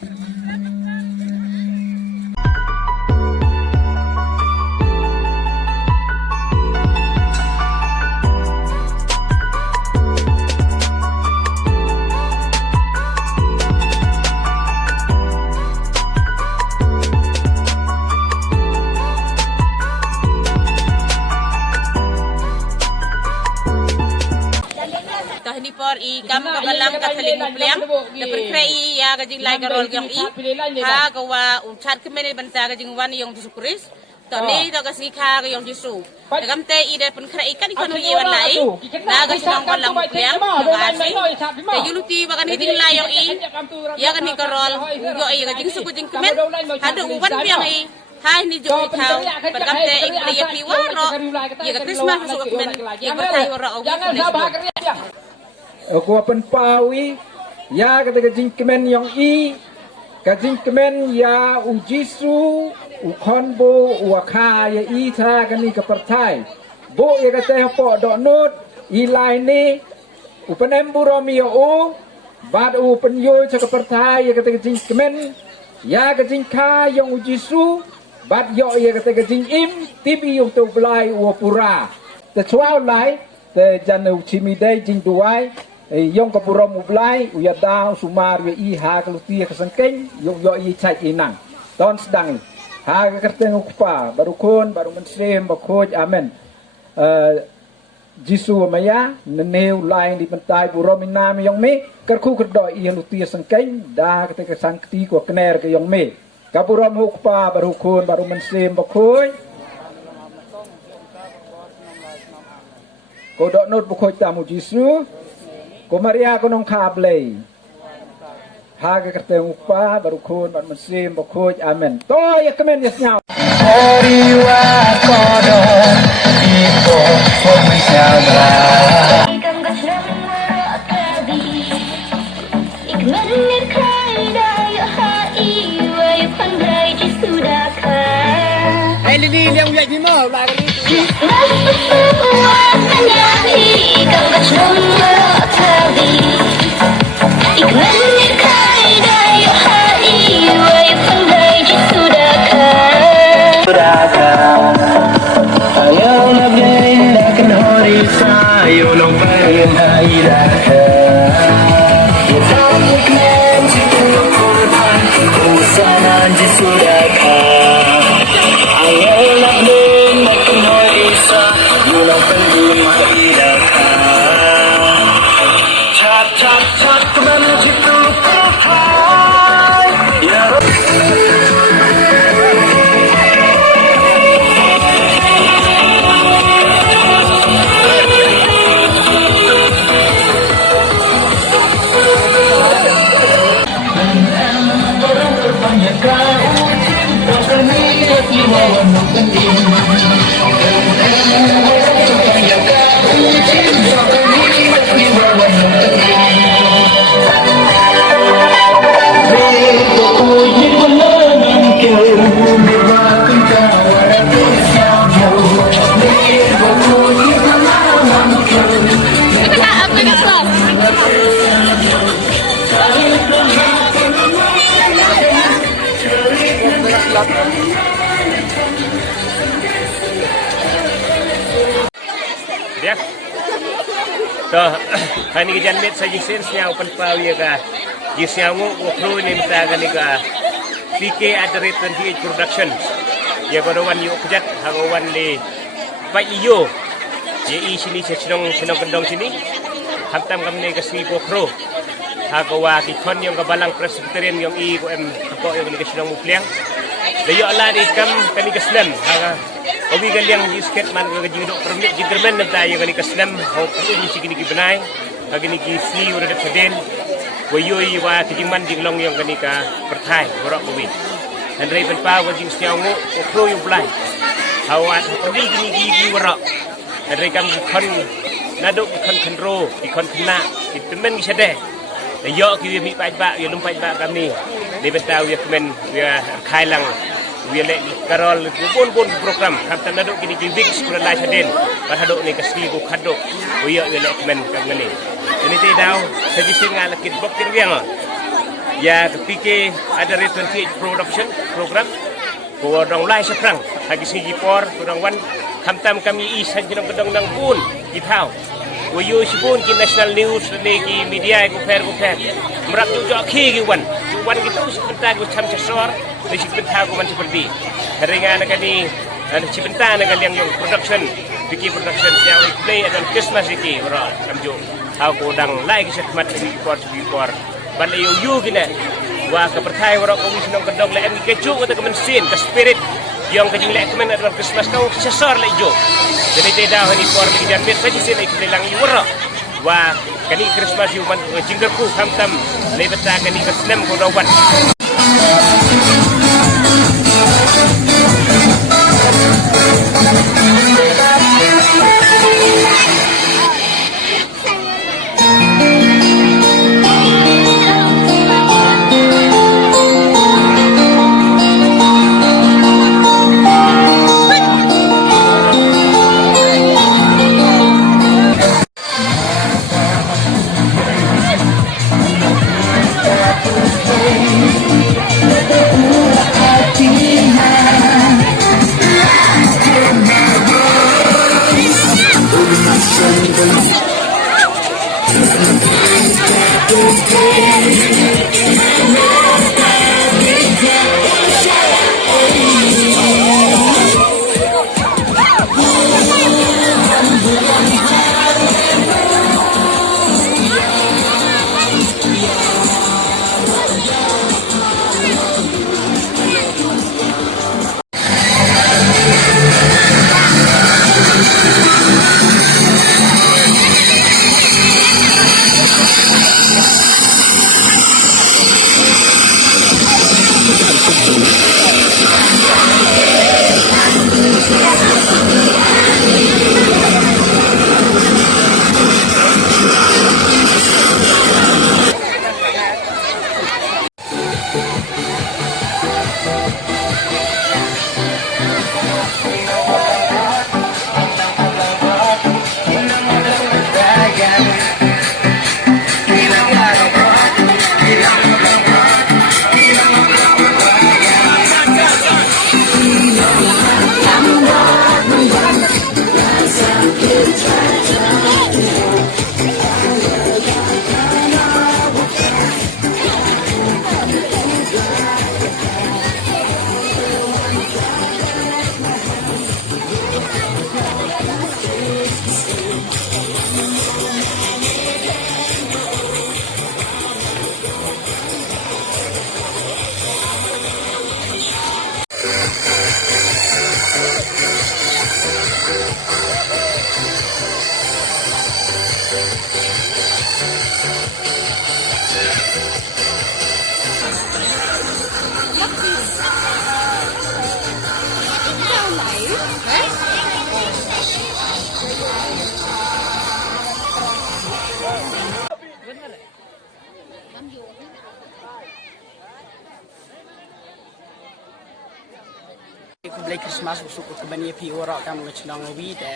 Ini por I kamu kabalang kataling Mupliang dapat krei ya gajing lai garol yang I ha kawa unchat kemen banta gajing wan yang disukuris tadi to kasih kha yang disu dagam te I dapat krei kan ikon I wan lai na gajing walang Mupliang ngasi te yuluti bakan hiting lai yang I ya kan garol yo I gajing suku jing kemen ada wan biang I hai ni jo thau bagam te ikli ya piwaro ya ka Christmas masuk kemen ya bertai waro aku penpawi ya kata jingkemen yang I kajingkemen ya ujisu ukonbo uakha ya I tha kani ka pertai bo ya kata po dok not I lai ni upenemburo mi o bad upenyo cha ka pertai ya kata jingkemen ya kajingkha yang ujisu bad yo ya kata jingim tibi yung tu blai uapura te chwao lai te janu chimidai jing duai yong kapurom ublai uyada sumar we I ha kalutia kesengkeng yong yo I chat inang ton sedang ha kerteng ukpa baru kon baru mensem bakoj amen jisu maya neneu lain di pentai burom inam yong me kerku kerdo I lutia sengkeng da ketika sangti ko kner ke yong me kapurom ukpa baru kon baru mensem bakoj kodok not bakoj tamu jisu Komaria konong kablay. Haga kerteng upa baru kon baru mesim bakoj amen. To ya kemen ya nyau. Oriwa kodo iko komisyadra. Hey Lili yang buat gimana lagi? Dia, so hari ni jangan met saja sensnya open power ka, jisnya mu waktu ni kita kan ni ka PK @28 Production, ya kawan yuk kejat, kawan le, pak iyo, ye I sini senong kendong sini, hantam kami ni kasih gokro, kawan ikon yang kabalang Presbyterian yang I ko kok yang ni kasih Mupliang, layu Allah di kam kami kasih Obi kaliang isket man kajing dok permit jigerman nabda yang kani kaslam ho ini sikini kibenai kagini kisi udah paden wayo wa kajing man jinglong yang kani ka perthai borok bobi andrei penpa kajing siangu okro yu blai hawat pandi gini gigi borok andrei kam kon nadok kon konro ikon kena itemen gisade yo ki mi pai ba yo lumpai ba kami de betau ya kemen ya khailang we let karol pun program kata nadok gini givik sekolah lai haden bahadok ni kasih ko khadok we let men kam ngani ini te daw suggestion nga lakit bok tir yang ya PK ada rate 28 production program ko dong lai seprang hagi sigi por kurang wan kamtam kami is hagi dong kedong nang pun kitau wo yo sipun ki national news le ki media ko fer merak jo khi ki wan gitu sebentar ko cham sesor le sebentar ko man seperti ringan kali sebentar kali yang production PK production siang play dan Christmas iki ora kamjo aku dang lai ki sekmat ki por ban yo gina wa ka percaya wara ko wis nang kedong le ke cu ko ke mesin ke spirit yang ke jing le ke men dalam Christmas kau sesor le jo jadi tidak hani por ki jan bet saji se le ki lang i wara wa kani Christmas yu man jinggerku hamtam le beta kani ke snem ko dawan Blai Christmas usuk ke bani pi ora kam ngechnang wi te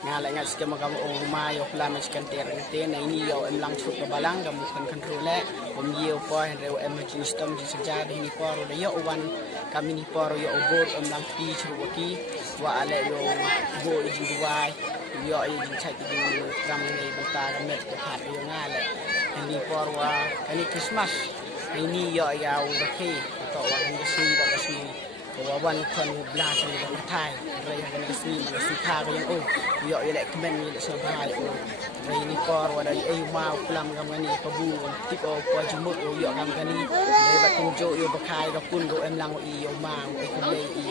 ngala ngal ske magam o ma yo plan skan ter te na ini yo em lang chuk balang gam kan control le om yo po hen re em chin stom ji seja de ni por de yo wan kam ni por yo obot em lang pi chru ki wa ale yo go ji duai yo ai ji chai ti ram nei banta met ke phat yo ngale ni por wa kani Christmas ini yo ya u ke to wa ni si da si wa wan kon blas ni da thai re ya ni si ma si kha ga yang o yo ye le kmen ni le so bhai o re ni por wa dai ai ma plam gam ni pa bu ti ko ko ji mo o yo gam ni re ba tung jo yo ba khai ga kun go em lang o i yo ma o ai kun le i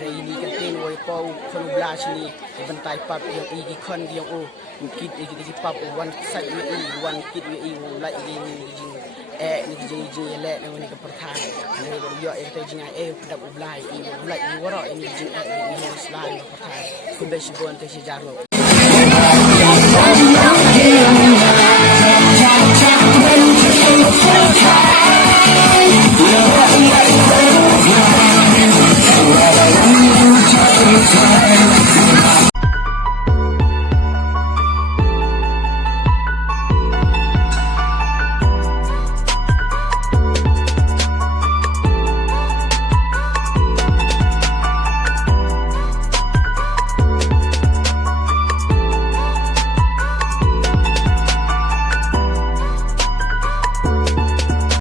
re ni kan tin wo ko kon blas ni ban tai pap yo i ki kon gi yo o kit i ki pap wan sai ni i wan kit i o lai i ni ni ji le ni ka perthai ni yo e te jinga e dak ublai i ublai i woro ni ji e ni slai ka perthai kun be si bon te si jaro